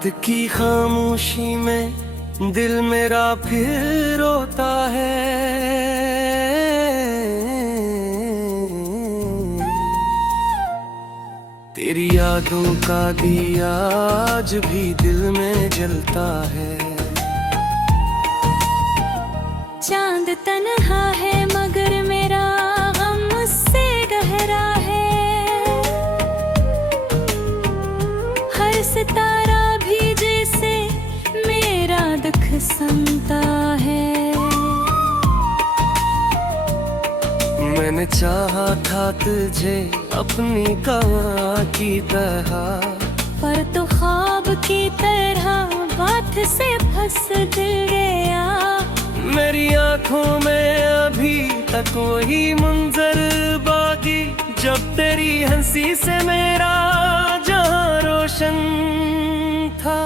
रात की खामोशी में दिल मेरा फिर रोता है। तेरी यादों का दिया आज भी दिल में जलता है। चांद तन्हा है मगर मेरा गम मुझसे गहरा है। हर सितारा भी जैसे मेरा दुख सुनता है। मैंने चाहा था तुझे अपनी कहाँ की तरह, पर तो ख्वाब की तरह बात से फंस गया। मेरी आंखों में अभी तक वही मंजर बाकी, जब तेरी हंसी से मेरा जहां रोशन था।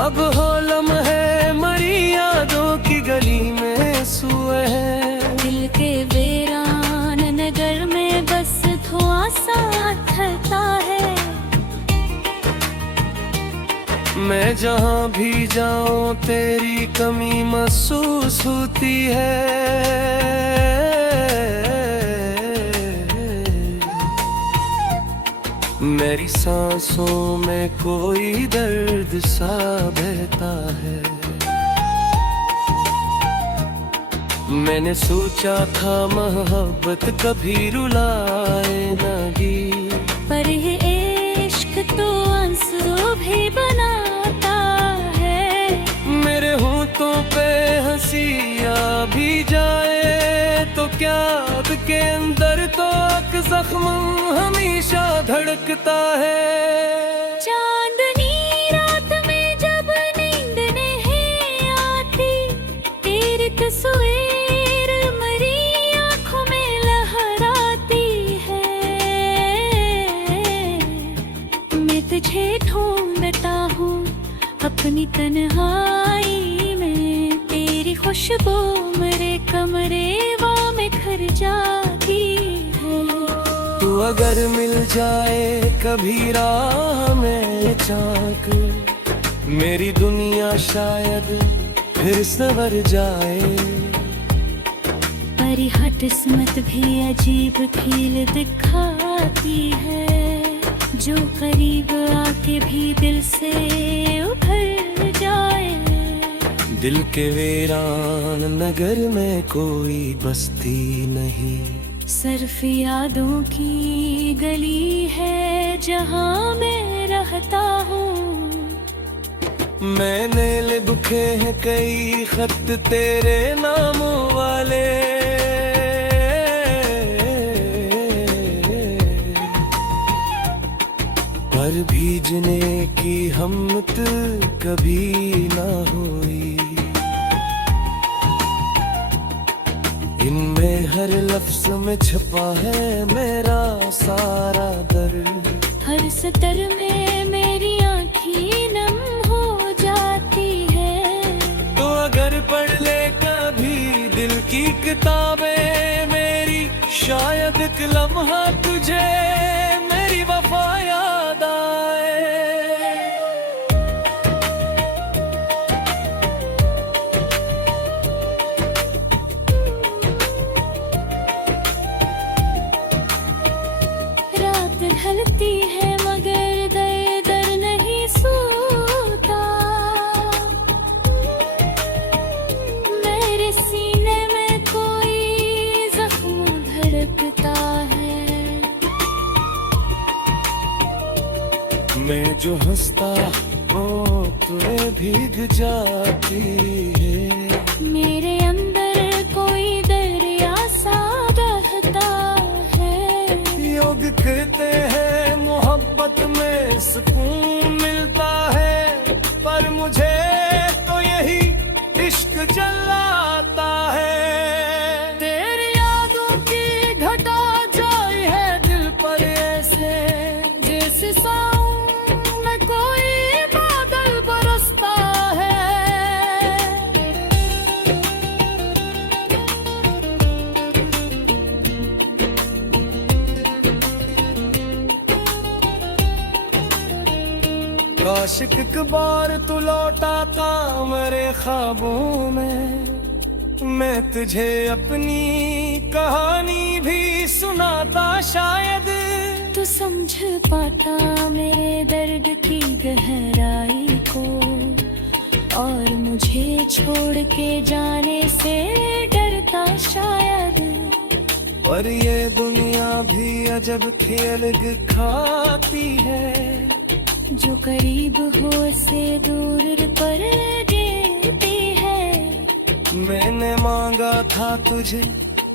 अब हो लम्हे मरी यादों की गली में सोए हैं। दिल के वीरान नगर में बस धुआं सा ठहरता है। मैं जहाँ भी जाऊँ तेरी कमी महसूस होती है। मेरी सांसों में कोई दर्द सा बहता है। मैंने सोचा था मोहब्बत कभी रुलाए नहीं, पर ये इश्क तो आंसू भी बनाता है। मेरे होठों पे हंसी आ भी जाए तो क्या, अब के अंदर तो एक जख्म हमेशा धड़कता है। चांदनी रात में जब नींद नहीं आती, तेरी तस्वीर मेरी आँखों में लहराती है। मैं तुझे ढूंढता हूँ अपनी तन्हाई में, तेरी खुशबू मेरे कमरे में खर जाती है। तू अगर मिल जाए कभी राह में चाक, मेरी दुनिया शायद फिर संवर जाए। पर यह किस्मत भी अजीब खेल दिखाती है, जो करीब आके भी दिल से उभर जाए। दिल के वीरान नगर में कोई बस्ती नहीं, सिर्फ यादों की गली है जहाँ मैं रहता हूँ। मैंने लिखे हैं कई खत तेरे नामों वाले, पर भीजने की हिम्मत कभी ना हुई। इनमें हर लफ्ज में छुपा है मेरा सारा दर्द। हर सतर में मेरी आँखें नम हो जाती है। तो अगर पढ़ ले कभी दिल की किताबें मेरी, शायद एक लम्हा तुझे मेरी वफा याद आए। रात ढलती है मगर दर नहीं सोता। मेरे सीने में कोई जख्म धड़कता है। मैं जो हंसता हूँ तुम्हें भीग जाती है। मेरे अंदर कोई दरिया सा बहता है। योग कहते हैं मोहब्बत में सुकून मिलता है, पर मुझे तो यही इश्क जलाता है। तेरी यादों की घटा जाई है दिल पर ऐसे, जैसे सावन में कोई बादल बरसता है। काश एक बार तू लौटा था मेरे ख्वाबों में, मैं तुझे अपनी कहानी भी सुनाता शायद। तू समझ पाता मेरे दर्द की गहराई को, और मुझे छोड़ के जाने से डरता शायद। पर ये दुनिया भी अजब खेल दिखाती है, जो करीब हो से दूर पर देती है। मैंने मांगा था तुझे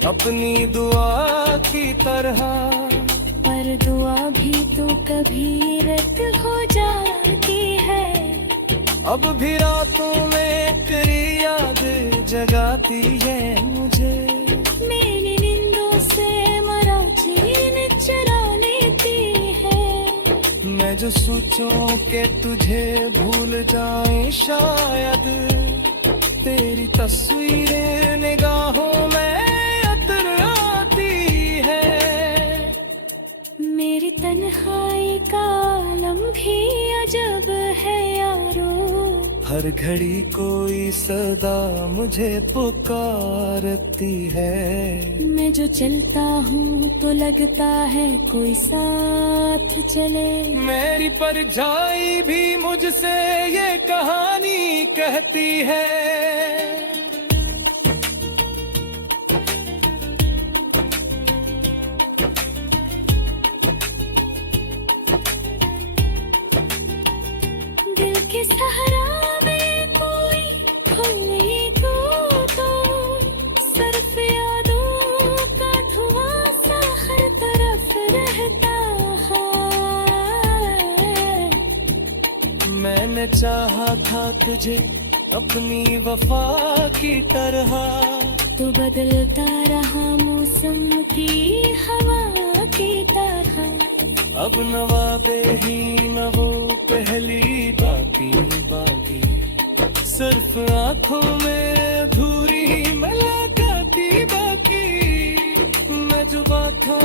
अपनी दुआ की तरह, पर दुआ भी तो कभी रद्द हो जाती है। अब भी रातों में तेरी याद जगाती है मुझे, मेरी नींदों से मरा चैन चुरा लेती है। मैं जो सोचूं कि तुझे भूल जाए शायद, तेरी तस्वीरें निगाहों में अतर आती है। मेरी तन्हाई का आलम भी अजब है यारो, हर घड़ी कोई सदा मुझे पुकारती है। मैं जो चलता हूँ तो लगता है कोई साथ चले। मेरी परछाई भी मुझसे ये कहानी कहती है। दिल के सहारा में कोई खुली तो सिर्फ यादों का धुआं सा हर तरफ रहता है। मैंने चाहा था तुझे अपनी वफा की तरह, तू बदलता रहा मौसम की हवा की तरह। अब नवाबे ही न वो पहली बाकी बाकी, सिर्फ आंखों में अधूरी मुलाकाती बाकी। मैं जुबा था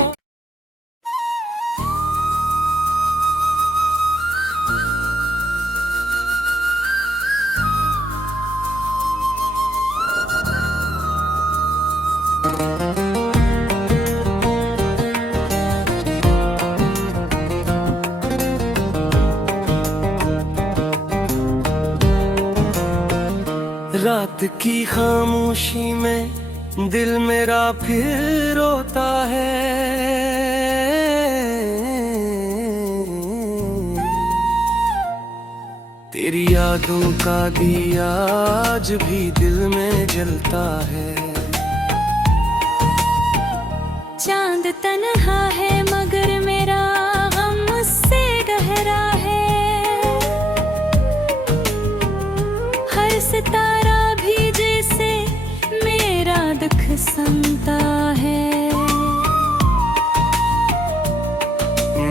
रात की खामोशी में दिल मेरा फिर रोता है। तेरी यादों का दिया आज भी दिल में जलता है। चांद तन्हा है मगर मेरा गम उससे गहरा है। हर सितारा भी जैसे मेरा दुख सुनता है।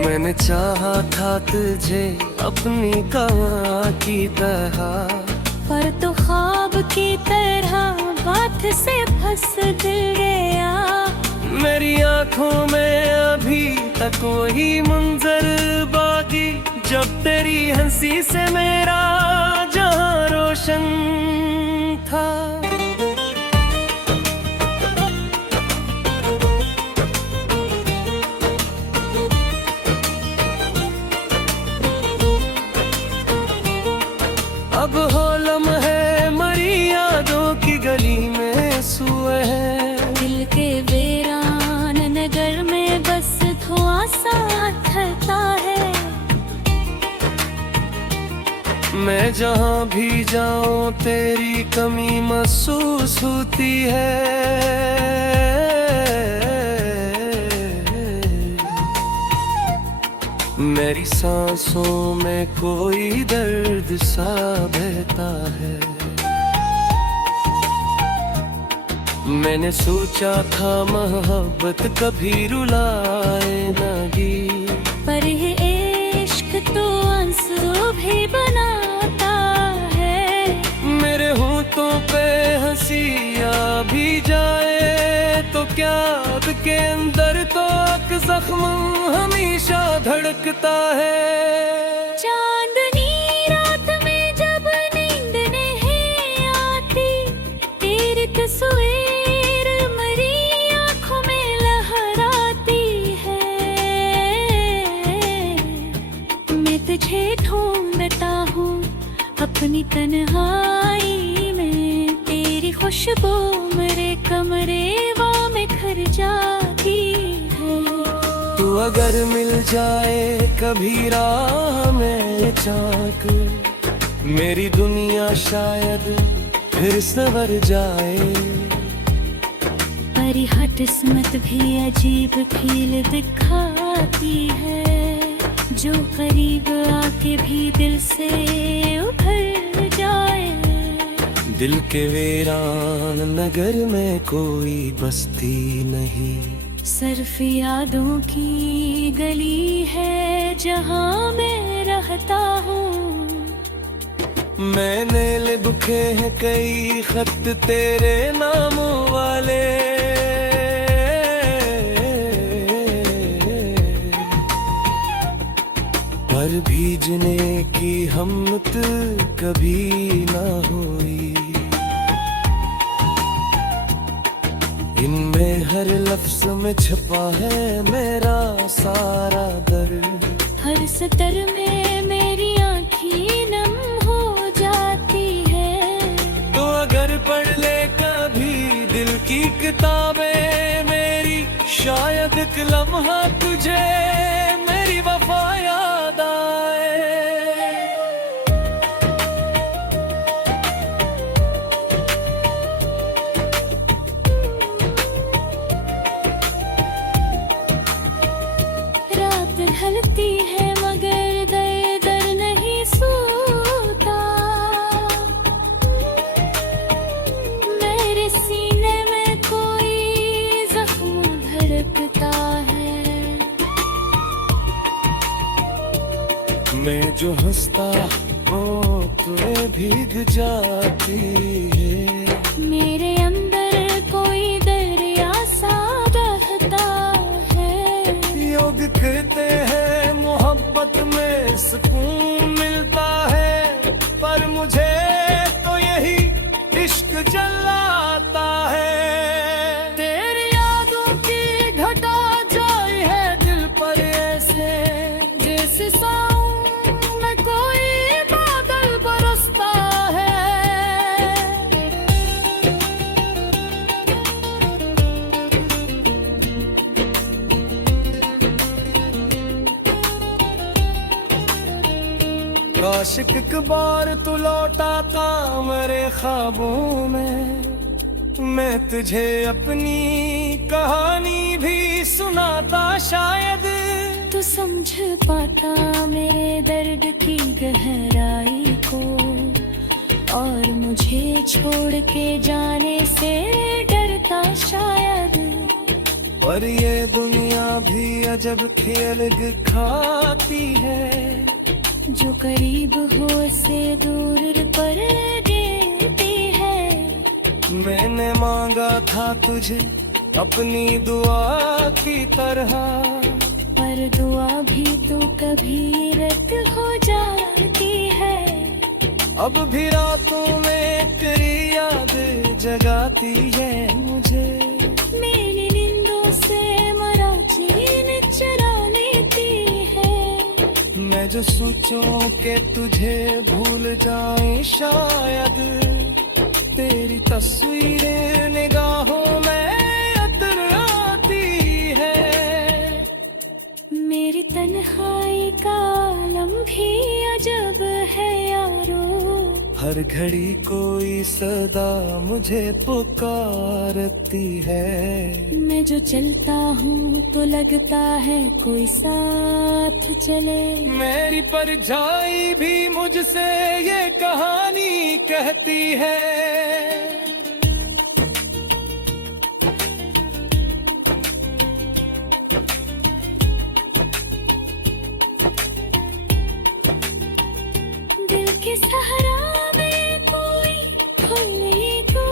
मैंने चाहा था तुझे अपनी कहाँ की तरह, पर तो ख्वाब की तरह बात से फंस गया। मेरी आंखों में अभी तक वही मंजर बाकी, जब तेरी हंसी से मेरा जहां रोशन था। अब हो लम्हे मरी यादों की गली में सोए हैं। दिल के वीरान नगर में बस धुआं सा उठता है। मैं जहाँ भी जाऊँ तेरी कमी महसूस होती है। मेरी सांसों में कोई दर्द सा बहता है। मैंने सोचा था मोहब्बत कभी रुलाए नहीं, पर ये इश्क तो आंसू भी बनाता है। मेरे होठों पे हंसी आ भी जाए तो क्या, अब के अंदर तो एक जख्म हमेशा धड़कता है। चांदनी तू अगर मिल जाए कभी राह में चाक, मेरी दुनिया शायद फिर संवर जाए। पर यह किस्मत भी अजीब खेल दिखाती है, जो करीब आके भी दिल से उभर जाए। दिल के वीरान नगर में कोई बस्ती नहीं, सिर्फ यादों की गली है जहाँ मैं रहता हूँ। मैंने लिखे हैं कई खत तेरे नामों वाले, पर भीजने की हिम्मत कभी ना हुई। इनमें हर लफ्ज में छुपा है मेरा सारा दर्द, हर सतर में मेरी आँखें नम हो जाती है। तो अगर पढ़ ले कभी दिल की किताबें मेरी, शायद एक लम्हा तुझे मेरी वफा याद आए। रात ढलती है मगर दर नहीं सोता, मेरे सीने में कोई जख्म धड़कता है। मैं जो हंसता हूँ तुम्हें भीग जाती है, मेरे अंदर कोई दरिया सा बहता है। योग कहते हैं मोहब्बत में सुकून मिलता है, पर मुझे तो यही इश्क जलाता है। तेरी यादों की घटा जाई है दिल पर ऐसे, जैसे सावन में कोई बादल बरसता है। काशिक एक बार तू लौटा था मेरे ख्वाबों में, मैं तुझे अपनी कहानी भी सुनाता शायद। तू समझ पाता मेरे दर्द की गहराई को, और मुझे छोड़ के जाने से डरता शायद। पर ये दुनिया भी अजब खेल दिखाती है, जो करीब हो से दूर पर देती है। मैंने मांगा था तुझे अपनी दुआ की तरह, पर दुआ भी तो कभी रद्द हो जाती है। अब भी रातों में तेरी याद जगाती है मुझे, मेरी नींदों से मरा चैन चरा लेती है। मैं जो सोचूं कि तुझे भूल जाए शायद, तेरी तस्वीरें निगाहों में अतर आती है। मेरी तन्हाई का आलम भी अजब है यारो, हर घड़ी कोई सदा मुझे पुकारती है। मैं जो चलता हूँ तो लगता है कोई साथ चले। मेरी परछाई भी मुझसे ये कहानी कहती है। दिल के सहारा में कोई खुले तो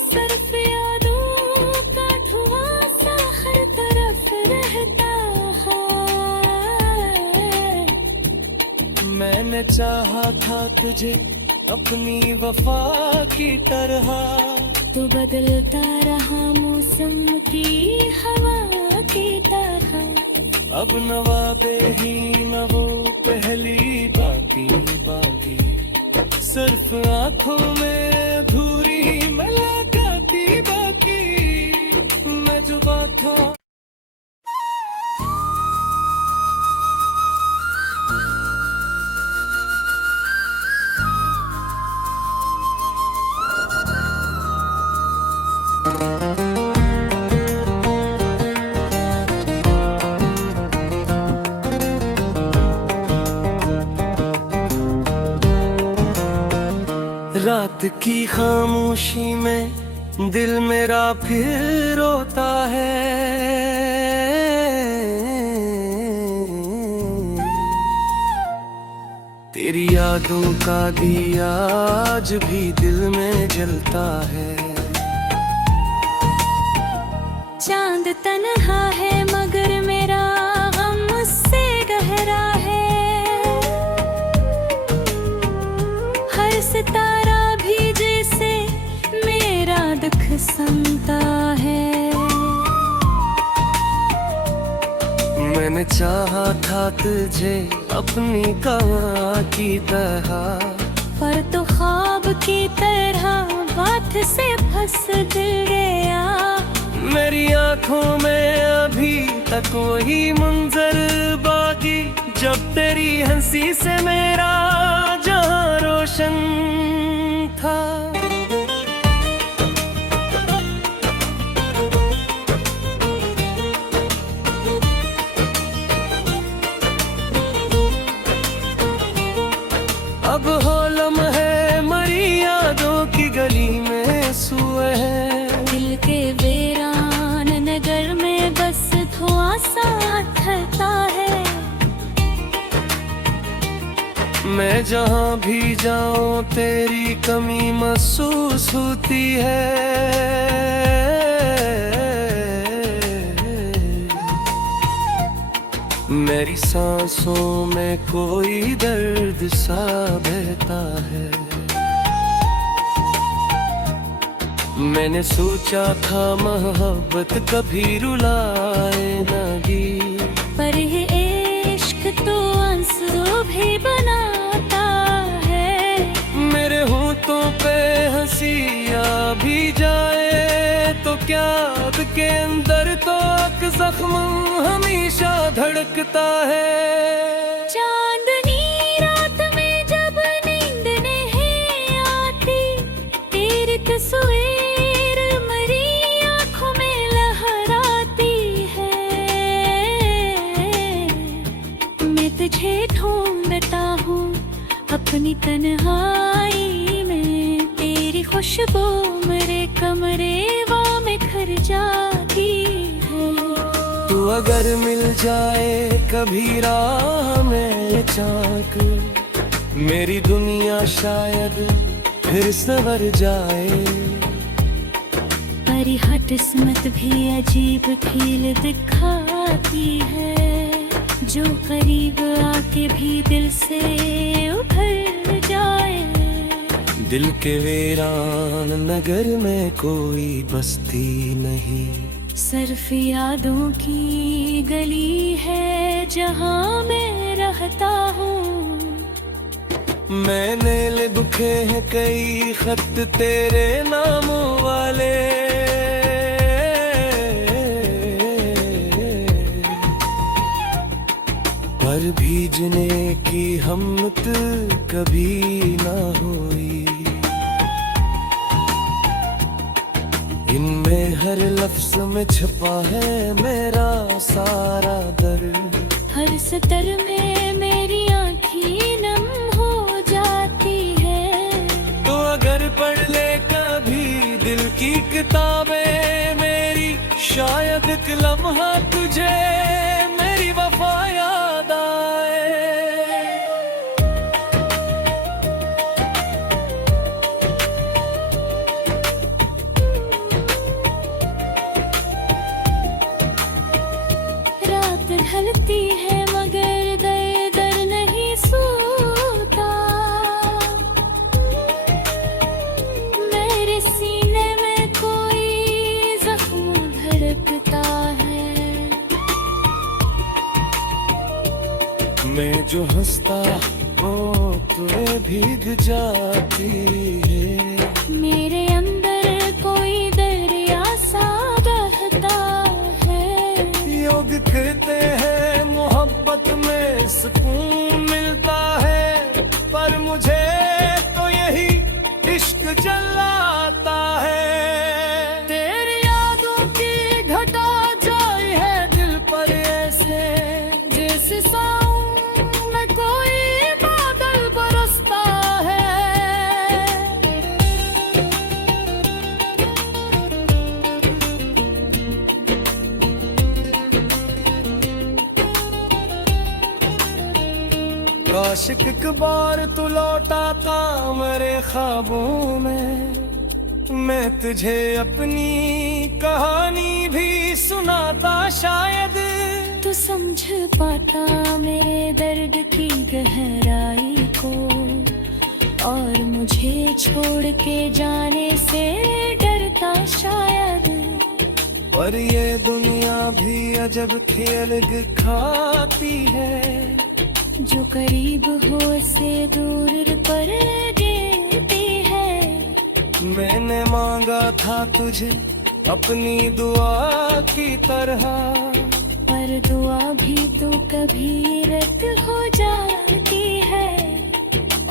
सिर्फ यादों का धुआं सा हर तरफ रहता है। मैंने चाहा था तुझे अपनी वफा की तरह, तो बदलता रहा मौसम की हवा की तरह। अब नवाबे ही न वो पहली बाकी बाकी, सिर्फ आंखों में अधूरी मुलाकाती बाकी। मैं जुबा था रात की खामोशी में दिल मेरा फिर रोता है। तेरी यादों का दिया आज भी दिल में जलता है। चांद तन्हा है मगर मेरा गम मुझसे गहरा है। हर सितारा भी जैसे मेरा दुख सुनता है। मैंने चाहा था तुझे अपनी कहाँ की तरह, पर तो ख्वाब की तरह बात से फंस दिल गया। मेरी आंखों में अभी तक वही मंजर बाकी, जब तेरी हंसी से मेरा जहां रोशन था। अब हो लम्हे मरी यादों की गली में सोए हैं। दिल के वीरान नगर में बस धुआं सा ठहरता है। मैं जहाँ भी जाऊँ तेरी कमी महसूस होती है। मेरी सांसों में कोई दर्द सा बहता है। मैंने सोचा था मोहब्बत कभी रुलाए नगी, पर ये इश्क तो आंसू भी बनाता है। मेरे होठों पे हंसी आ भी जाए तो क्या, अब के अंदर तो एक जख्म हमेशा धड़कता है। चांदनी रात में जब नींद नहीं आती, तेरी तस्वीर मरी आँखों में लहराती है। मैं तुझे ढूंढता हूँ अपनी तन्हाई में, तेरी खुशबू मेरे कमरे में घर जाती है। तू अगर मिल जाए कभी राह में चाक, मेरी दुनिया शायद फिर संवर जाए। पर यह किस्मत भी अजीब खेल दिखाती है, जो करीब आके भी दिल से उभर जाए। दिल के वीरान नगर में कोई बस्ती नहीं, सिर्फ यादों की गली है जहाँ मैं रहता हूँ। मैंने लिखे हैं कई खत तेरे नामों वाले, पर भीजने की हिम्मत कभी ना हुई। इनमें हर लफ्ज में छुपा है मेरा सारा दर्द। हर सतर में मेरी आँखें नम हो जाती है। तो अगर पढ़ ले कभी दिल की किताबें मेरी, शायद एक लम्हा तुझे मेरी वफा याद आए। रात ढलती है मगर दर नहीं सोता। मेरे सीने में कोई जख्म धड़कता है। मैं जो हंसता हूँ तुम्हें भीग जाती है। मेरे अंदर कोई दरिया सा बहता है। योग कहते हैं मोहब्बत में सुकून मिलता है, पर मुझे तो यही इश्क जलाता है। तेरी यादों की घटा जाई है दिल पर ऐसे, जैसे सावन में कोई बादल बरसता है। काश एक बार तू लौटा था मेरे ख्वाबों में, मैं तुझे अपनी कहानी भी सुनाता शायद। तू समझ पाता मेरे दर्द की गहराई को, और मुझे छोड़ के जाने से डरता शायद। पर ये दुनिया भी अजब खेल दिखाती है, जो करीब हो से दूर पर देती है। मैंने मांगा था तुझे अपनी दुआ की तरह, पर दुआ भी तो कभी रद्द हो जाती है।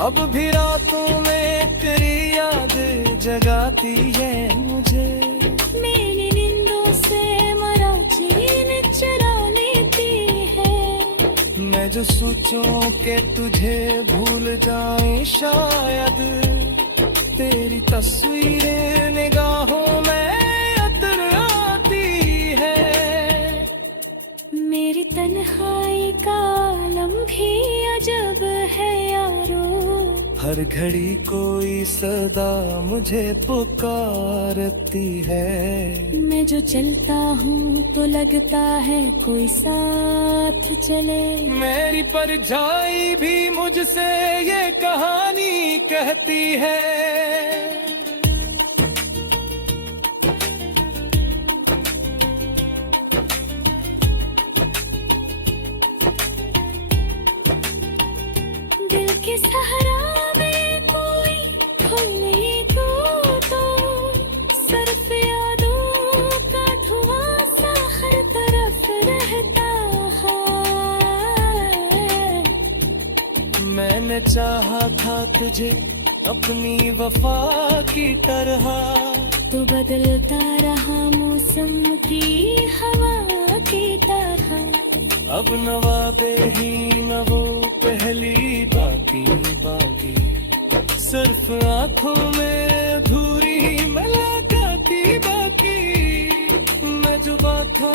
अब भी रातों में तेरी याद जगाती है मुझे। मेरी नींदों से मरा चीन चरा लेती है। मैं जो सोचूं कि तुझे भूल जाए शायद, तेरी तस्वीरें निगाहों में अतर आती है। मेरी तन्हाई का आलम भी अजब है यारो, हर घड़ी कोई सदा मुझे पुकारती है। मैं जो चलता हूँ तो लगता है कोई साथ चले। मेरी परछाई भी मुझसे ये कहानी कहती है। दिल के सहारा में कोई खुले तो सर्फ यादों का धुआं सा हर तरफ रहता है। मैंने चाहा था तुझे अपनी वफा की तरह, तो बदलता रहा मौसम की हवा की तरह। अब नवाबे ही न वो पहली बाकी बाकी, सिर्फ आंखों में अधूरी मुलाकाती बाकी। मैं जुबां था